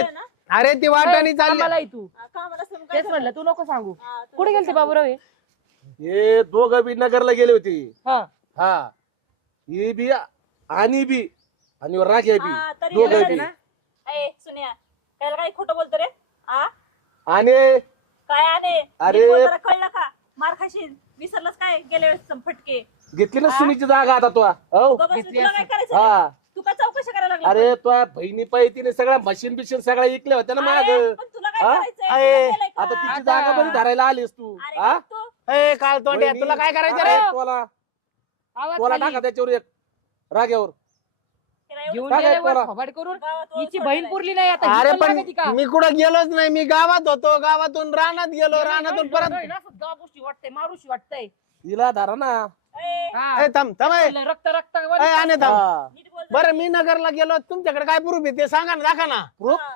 आहेत अरे ती वाटाणी चालली मला तू कामाला असं मग काय तेच म्हणलं तू नको सांगू हा, तू कुठे गेलते बाबूराव हे? हे दोघं बी नगरला गेले होते हा हा ही बी आणि बी आणि राख्या बी हा, तरी दोघं गेले बी ना? ए सुन्या त्याला काही खोटं बोलतो रे आ आणि काय आले अरे. नीट बोल जरा, कळलं का मार खाशील विसरलास काय गेल्या वेळेस फटके घेतली ना सुनीची जागा आता तो हो बाबा घेतली तुला काय असेल. करायचं रे? हा तू काय चौकशी करायला लागला अरे तो बहिणी पायी तिने सगळ्या मशीन बिशीन सगळ्या इकल्या होत्या ना माग अरे, पण तुला काय हा? करायचंय? अये, तुला केलंय का? आता तिची आता- जागा बरी धरायला आलीस तू अरे हा काय तू? ए काळ तोंड्या तुला काय करायचं रे अरे, तुला आवाज तुला खाली. टाका त्याच्यावर एक राग्यावर त्याला एवढं घेऊन काय गेल्यावर पोरा? थोबाड करून गावात ओळख हिची सोडलेलं बहीण आहे. पुरली नाही आता अरे हिचं पण लागायची का? मी कुठं गेलोच नाही मी गावात होतो गावातून रानात गेलो रानातून परत नाही, नाही, सुद्धा गोष्टी वाटतंय मारूशी वाटतंय तिला धरा ना ए, हा. ए थांब थांब ए. म्हणलं रक्त रक्त ए, आणि थांब हा. नीट बोल जरा. बरं मी नगरला गेलो तुमच्याकडे काय प्रूफ आहे ते सांगा ना दाखवा ना प्रूफ?